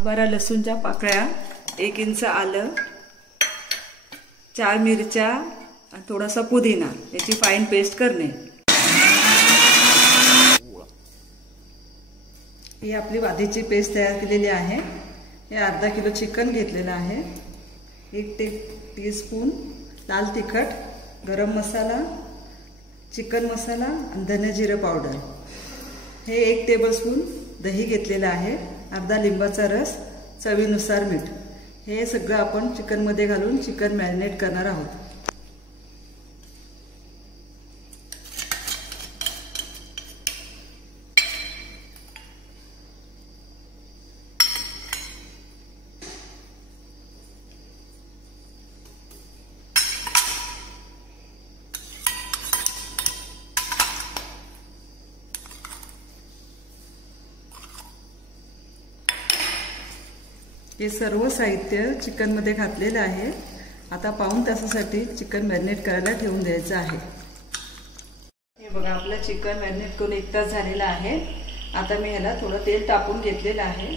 10-12 लसूणच्या पाकळ्या, 1 इंच आलं, 4 मिरच्या आणि थोडासा पुदिना याची फाईन पेस्ट करणे। ही आपली वादीची पेस्ट तयार केलेली आहे। हे अर्धा किलो चिकन घेतलेलं आहे। 1 टीस्पून लाल तिखट, गरम मसाला, चिकन मसाला आणि धने जिरे पावडर। हे 1 टेबलस्पून दही घेतलेलं आहे, अर्धा लिंबाचा रस, चवीनुसार मीठ। हे सगळं आपण चिकन मध्ये घालून चिकन मॅरिनेट करणार आहोत। हे सर्व साहित्य चिकन मध्ये घातलेलं आहे। आता पाऊण तासासाठी चिकन मॅरिनेट करायला ठेवून द्यायचं आहे। हे बघा, आपलं चिकन मॅरिनेट करून 1 तास झालेला आहे। आता मी ह्याला थोडं तेल टाकून घेतलेलं आहे,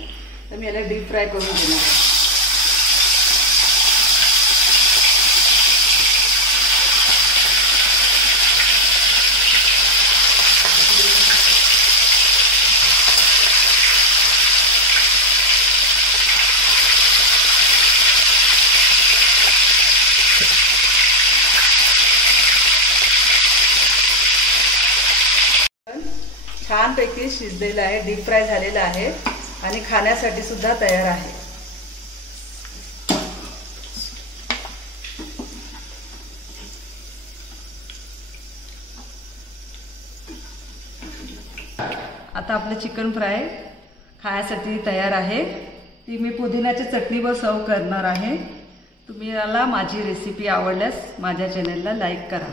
तर मी ह्याला डीप फ्राय करून घेणार आहे। छानपैकी शिजलेला आहे, डीप फ्राय झालेला आहे आणि खाण्यासाठी सुद्धा तयार आहे। आता आपलं चिकन फ्राय खाण्यासाठी तयार आहे। ती मी पुदिन्याच्या चटणीवर सर्व करणार आहे। तुम्हाला माझी रेसिपी आवडल्यास माझ्या चॅनलला लाईक करा।